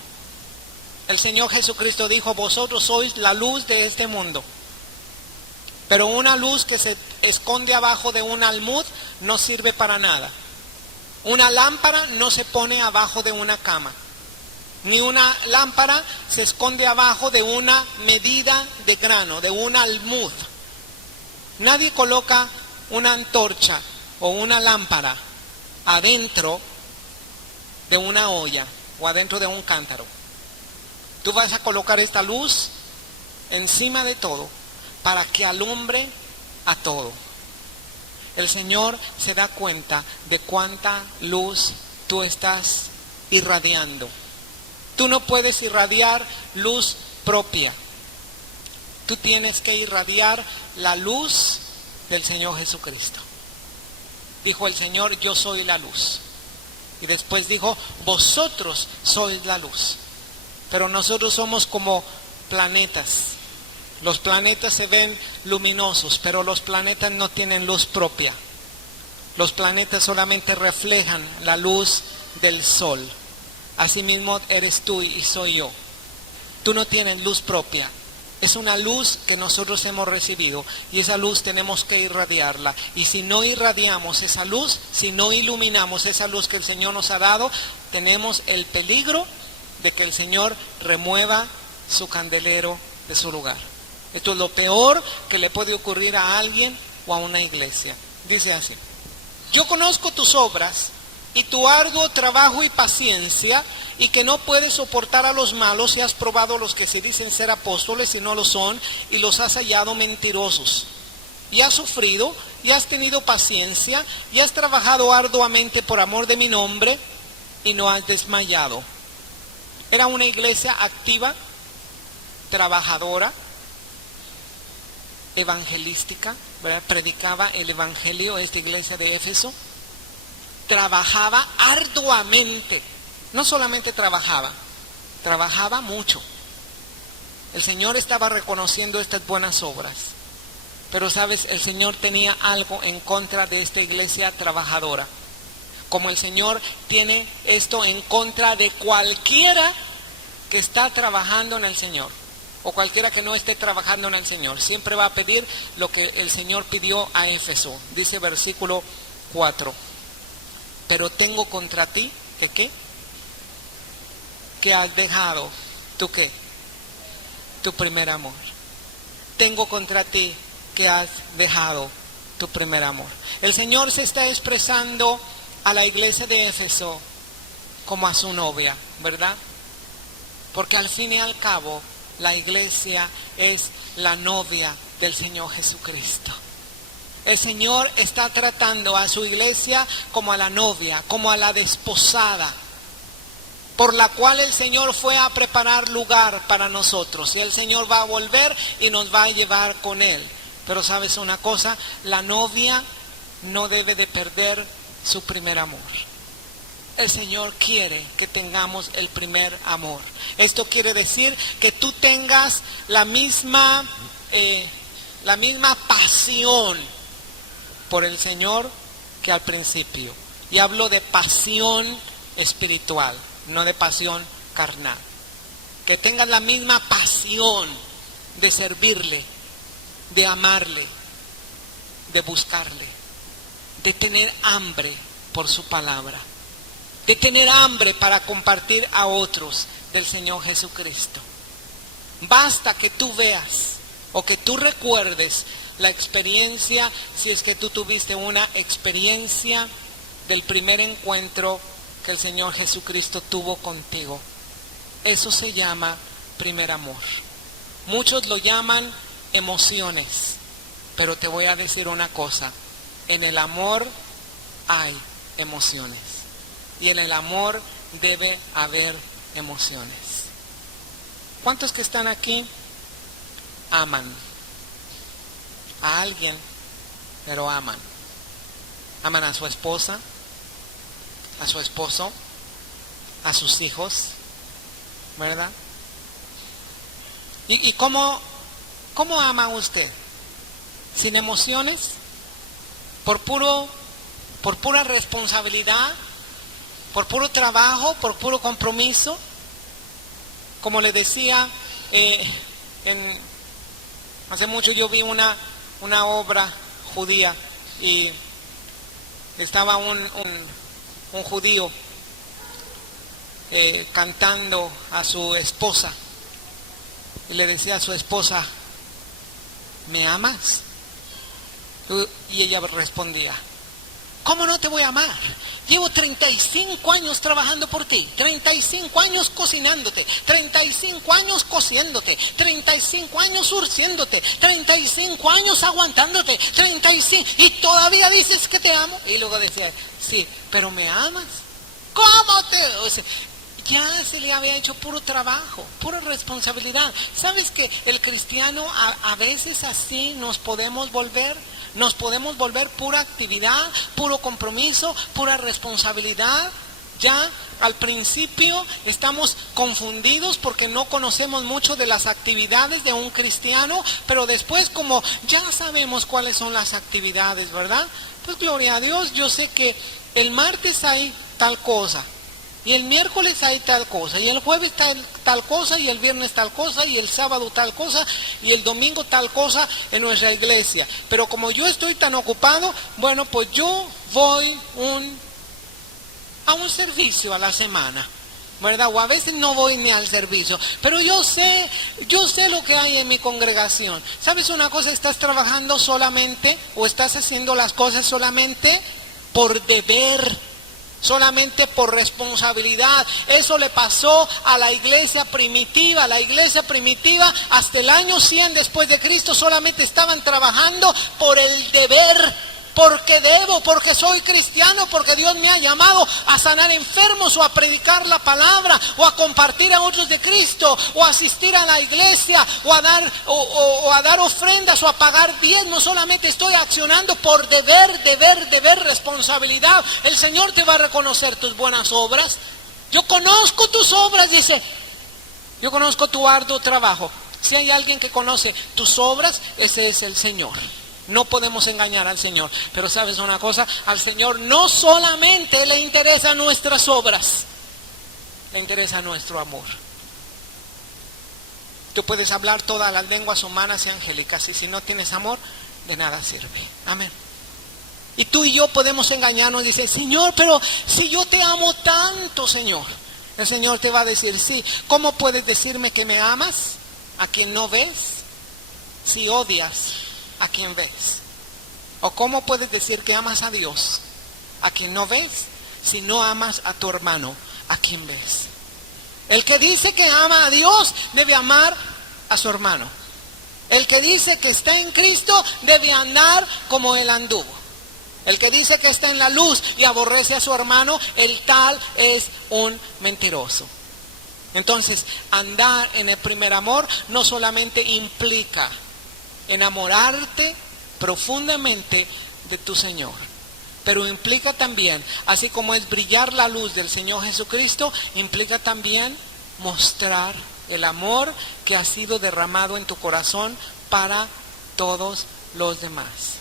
El Señor Jesucristo dijo: vosotros sois la luz de este mundo. Pero una luz que se esconde abajo de un almud no sirve para nada. Una lámpara no se pone abajo de una cama. Ni una lámpara se esconde abajo de una medida de grano, de un almud. Nadie coloca una antorcha o una lámpara adentro de una olla o adentro de un cántaro. Tú vas a colocar esta luz encima de todo para que alumbre a todo. El Señor se da cuenta de cuánta luz tú estás irradiando. Tú no puedes irradiar luz propia. Tú tienes que irradiar la luz del Señor Jesucristo. Dijo el Señor: yo soy la luz. Y después dijo: vosotros sois la luz. Pero nosotros somos como planetas. Los planetas se ven luminosos, pero los planetas no tienen luz propia. Los planetas solamente reflejan la luz del sol. Asimismo eres tú y soy yo. Tú no tienes luz propia. Es una luz que nosotros hemos recibido y esa luz tenemos que irradiarla. Y si no irradiamos esa luz, si no iluminamos esa luz que el Señor nos ha dado, tenemos el peligro de que el Señor remueva su candelero de su lugar. Esto es lo peor que le puede ocurrir a alguien o a una iglesia. Dice así: yo conozco tus obras y tu arduo trabajo y paciencia, y que no puedes soportar a los malos, y has probado a los que se dicen ser apóstoles y no lo son, y los has hallado mentirosos. Y has sufrido, y has tenido paciencia, y has trabajado arduamente por amor de mi nombre, y no has desmayado. Era una iglesia activa, trabajadora, evangelística, ¿verdad? Predicaba el evangelio, esta iglesia de Éfeso. Trabajaba arduamente. No solamente trabajaba mucho. El Señor estaba reconociendo estas buenas obras. Pero sabes, el Señor tenía algo en contra de esta iglesia trabajadora. Como el Señor tiene esto en contra de cualquiera que está trabajando en el Señor. O cualquiera que no esté trabajando en el Señor. Siempre va a pedir lo que el Señor pidió a Éfeso. Dice versículo 4. Pero tengo contra ti, ¿que qué? Que has dejado, ¿tú qué? Tu primer amor. Tengo contra ti que has dejado tu primer amor. El Señor se está expresando a la iglesia de Éfeso como a su novia, ¿verdad? Porque al fin y al cabo, la iglesia es la novia del Señor Jesucristo. El Señor está tratando a su iglesia como a la novia, como a la desposada, por la cual el Señor fue a preparar lugar para nosotros. Y el Señor va a volver y nos va a llevar con Él. Pero sabes una cosa, la novia no debe de perder su primer amor. El Señor quiere que tengamos el primer amor. Esto quiere decir que tú tengas la misma pasión por el Señor que al principio. Y hablo de pasión espiritual, no de pasión carnal. Que tengas la misma pasión de servirle, de amarle, de buscarle, de tener hambre por su palabra, de tener hambre para compartir a otros del Señor Jesucristo. Basta que tú veas o que tú recuerdes la experiencia, si es que tú tuviste una experiencia del primer encuentro que el Señor Jesucristo tuvo contigo. Eso se llama primer amor. Muchos lo llaman emociones, pero te voy a decir una cosa: en el amor hay emociones, y en el amor debe haber emociones. ¿Cuántos que están aquí aman a alguien, pero aman a su esposa, a su esposo, a sus hijos, ¿verdad? ¿Y cómo ama usted? ¿Sin emociones? ¿Por pura responsabilidad? ¿Por puro trabajo? ¿Por puro compromiso? Como le decía, hace mucho yo vi una obra judía y estaba un judío cantando a su esposa y le decía a su esposa: ¿me amas? Y ella respondía: ¿cómo no te voy a amar? Llevo 35 años trabajando por ti, 35 años cocinándote, 35 años cosiéndote, 35 años surciéndote, 35 años aguantándote, 35, y todavía dices que te amo. Y luego decía: sí, pero ¿me amas? ¿Cómo te...? O sea, ya se le había hecho puro trabajo, pura responsabilidad. ¿Sabes que el cristiano a veces así nos podemos volver pura actividad, puro compromiso, pura responsabilidad? Ya al principio estamos confundidos porque no conocemos mucho de las actividades de un cristiano, pero después, como ya sabemos cuáles son las actividades, ¿verdad? Pues gloria a Dios, yo sé que el martes hay tal cosa, y el miércoles hay tal cosa, y el jueves tal cosa, y el viernes tal cosa, y el sábado tal cosa, y el domingo tal cosa en nuestra iglesia. Pero como yo estoy tan ocupado, bueno, pues yo voy a un servicio a la semana, ¿verdad? O a veces no voy ni al servicio, pero yo sé lo que hay en mi congregación. ¿Sabes una cosa? Estás trabajando solamente, o estás haciendo las cosas solamente por deber, solamente por responsabilidad. Eso le pasó a la iglesia primitiva. La iglesia primitiva hasta el año 100 después de Cristo solamente estaban trabajando por el deber porque debo, porque soy cristiano, porque Dios me ha llamado a sanar enfermos o a predicar la palabra o a compartir a otros de Cristo o a asistir a la iglesia o a dar ofrendas o a pagar diezmos. Solamente estoy accionando por deber, responsabilidad. El Señor te va a reconocer tus buenas obras. Yo conozco tus obras, dice. Yo conozco tu arduo trabajo. Si hay alguien que conoce tus obras, ese es el Señor. No podemos engañar al Señor. Pero ¿sabes una cosa? Al Señor no solamente le interesan nuestras obras, le interesa nuestro amor. Tú puedes hablar todas las lenguas humanas y angélicas, y si no tienes amor, de nada sirve. Amén. Y tú y yo podemos engañarnos y decir, Señor, pero si yo te amo tanto, Señor. El Señor te va a decir, sí. ¿Cómo puedes decirme que me amas a quien no ves si odias a quien ves? ¿O cómo puedes decir que amas a Dios a quien no ves si no amas a tu hermano a quien ves? El que dice que ama a Dios debe amar a su hermano. El que dice que está en Cristo debe andar como Él anduvo. El que dice que está en la luz y aborrece a su hermano, el tal es un mentiroso. Entonces, andar en el primer amor no solamente implica enamorarte profundamente de tu Señor, pero implica también, así como es brillar la luz del Señor Jesucristo, implica también mostrar el amor que ha sido derramado en tu corazón para todos los demás.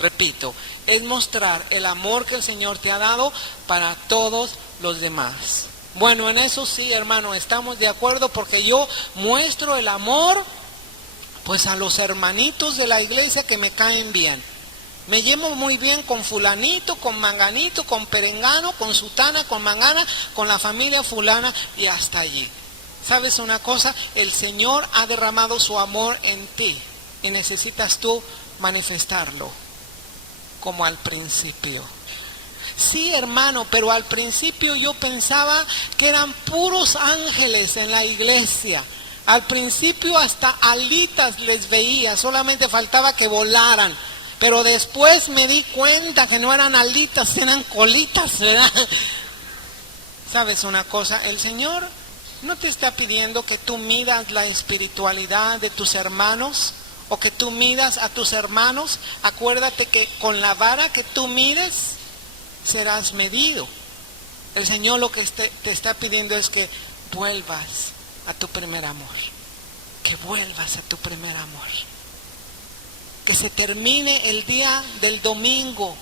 Repito, es mostrar el amor que el Señor te ha dado para todos los demás. Bueno, en eso sí, hermano, estamos de acuerdo, porque yo muestro el amor pues a los hermanitos de la iglesia que me caen bien. Me llevo muy bien con fulanito, con manganito, con perengano, con sutana, con mangana, con la familia fulana y hasta allí. ¿Sabes una cosa? El Señor ha derramado su amor en ti y necesitas tú manifestarlo como al principio. Sí, hermano, pero al principio yo pensaba que eran puros ángeles en la iglesia. Al principio hasta alitas les veía, solamente faltaba que volaran. Pero después me di cuenta que no eran alitas, eran colitas, ¿verdad? ¿Sabes una cosa? El Señor no te está pidiendo que tú midas la espiritualidad de tus hermanos o que tú midas a tus hermanos. Acuérdate que con la vara que tú mides serás medido. El Señor lo que te está pidiendo es que vuelvas a tu primer amor. Que vuelvas a tu primer amor. Que se termine el día del domingo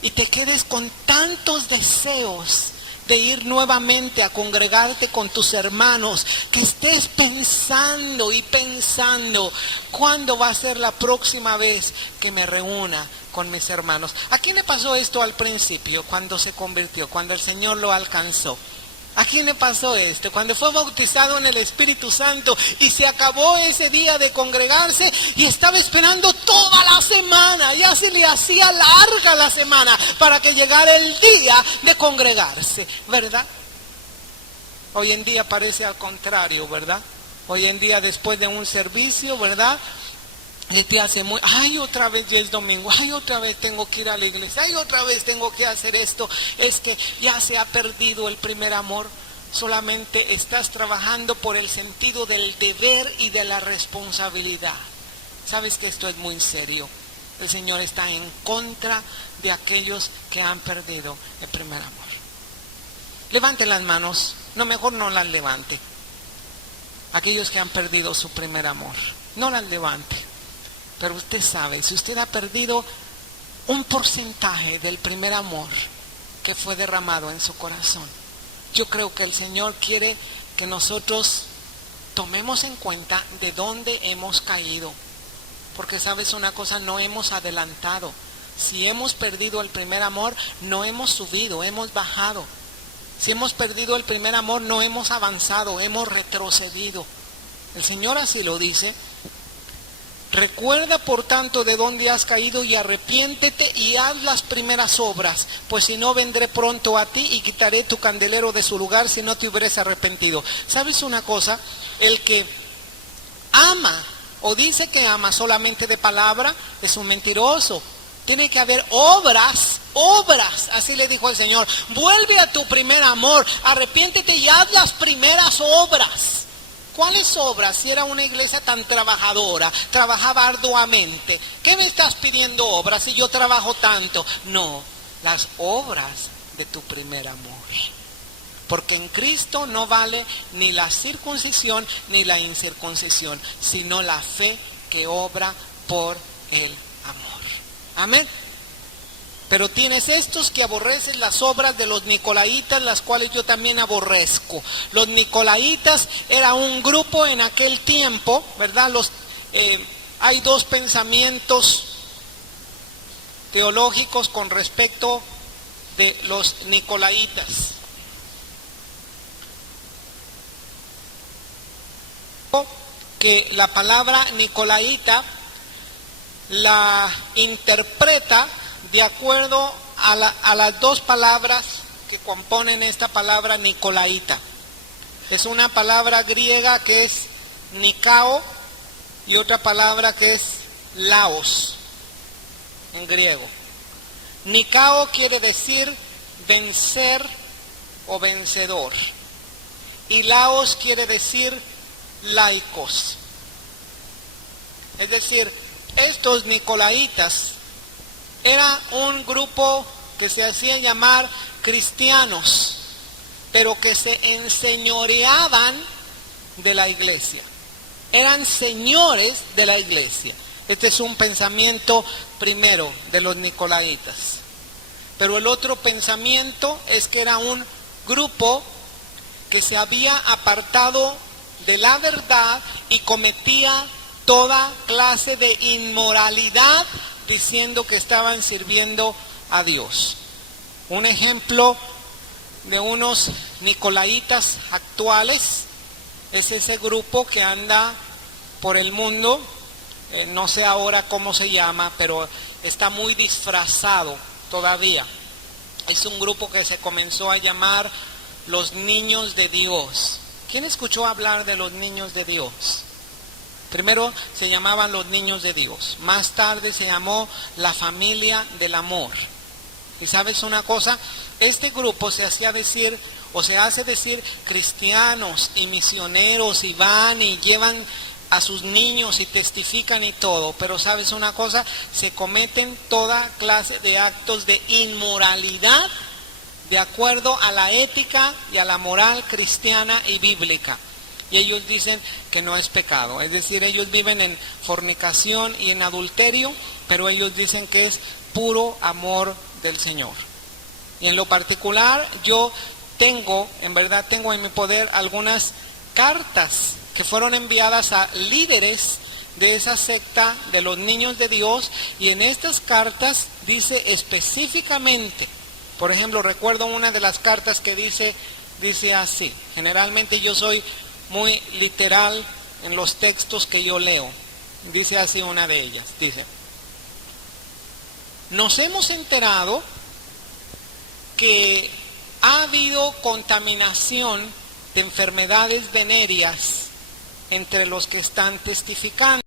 y te quedes con tantos deseos de ir nuevamente a congregarte con tus hermanos, que estés pensando y pensando, ¿cuándo va a ser la próxima vez que me reúna con mis hermanos? ¿A quién le pasó esto al principio, cuando se convirtió, cuando el Señor lo alcanzó? ¿A quién le pasó esto? Cuando fue bautizado en el Espíritu Santo y se acabó ese día de congregarse y estaba esperando toda la semana, ya se le hacía larga la semana para que llegara el día de congregarse, ¿verdad? Hoy en día parece al contrario, ¿verdad? Hoy en día después de un servicio, ¿verdad? Y te hace muy, ay, otra vez ya es domingo, ay, otra vez tengo que ir a la iglesia, ay, otra vez tengo que hacer esto. Es que ya se ha perdido el primer amor. Solamente estás trabajando por el sentido del deber y de la responsabilidad. Sabes que esto es muy serio. El Señor está en contra de aquellos que han perdido el primer amor. Levante las manos, no, mejor no las levante. Aquellos que han perdido su primer amor, no las levante. Pero usted sabe, si usted ha perdido un porcentaje del primer amor que fue derramado en su corazón, yo creo que el Señor quiere que nosotros tomemos en cuenta de dónde hemos caído. Porque sabes una cosa, no hemos adelantado. Si hemos perdido el primer amor, no hemos subido, hemos bajado. Si hemos perdido el primer amor, no hemos avanzado, hemos retrocedido. El Señor así lo dice. Recuerda por tanto de dónde has caído y arrepiéntete y haz las primeras obras, pues si no vendré pronto a ti y quitaré tu candelero de su lugar si no te hubieras arrepentido. ¿Sabes una cosa? El que ama o dice que ama solamente de palabra es un mentiroso. Tiene que haber obras, obras, así le dijo el Señor. Vuelve a tu primer amor, arrepiéntete y haz las primeras obras. ¿Cuáles obras? Si era una iglesia tan trabajadora, trabajaba arduamente. ¿Qué me estás pidiendo obras si yo trabajo tanto? No, las obras de tu primer amor. Porque en Cristo no vale ni la circuncisión ni la incircuncisión, sino la fe que obra por el amor. Amén. Pero tienes estos que aborrecen las obras de los nicolaítas, las cuales yo también aborrezco. Los nicolaítas era un grupo en aquel tiempo, ¿verdad? Hay dos pensamientos teológicos con respecto de los nicolaítas. Que la palabra nicolaíta la interpreta de acuerdo a las dos palabras que componen esta palabra nicolaíta. Es una palabra griega que es nikao y otra palabra que es laos en griego. Nikao quiere decir vencer o vencedor y laos quiere decir laicos. Es decir, estos nicolaítas era un grupo que se hacía llamar cristianos, pero que se enseñoreaban de la iglesia. Eran señores de la iglesia. Este es un pensamiento primero de los nicolaítas. Pero el otro pensamiento es que era un grupo que se había apartado de la verdad y cometía toda clase de inmoralidad diciendo que estaban sirviendo a Dios. Un ejemplo de unos nicolaítas actuales es ese grupo que anda por el mundo, no sé ahora cómo se llama, pero está muy disfrazado todavía. Es un grupo que se comenzó a llamar los niños de Dios. ¿Quién escuchó hablar de los niños de Dios? Primero se llamaban los niños de Dios, más tarde se llamó la familia del amor. ¿Y sabes una cosa? Este grupo se hacía decir, o se hace decir, cristianos y misioneros, y van y llevan a sus niños y testifican y todo, pero ¿sabes una cosa? Se cometen toda clase de actos de inmoralidad de acuerdo a la ética y a la moral cristiana y bíblica. Y ellos dicen que no es pecado, es decir, ellos viven en fornicación y en adulterio, pero ellos dicen que es puro amor del Señor. Y en lo particular yo tengo en mi poder algunas cartas que fueron enviadas a líderes de esa secta de los niños de Dios, y en estas cartas dice específicamente, por ejemplo, recuerdo una de las cartas que dice así. Generalmente yo soy muy literal en los textos que yo leo. Dice así una de ellas, dice: nos hemos enterado que ha habido contaminación de enfermedades venéreas entre los que están testificando.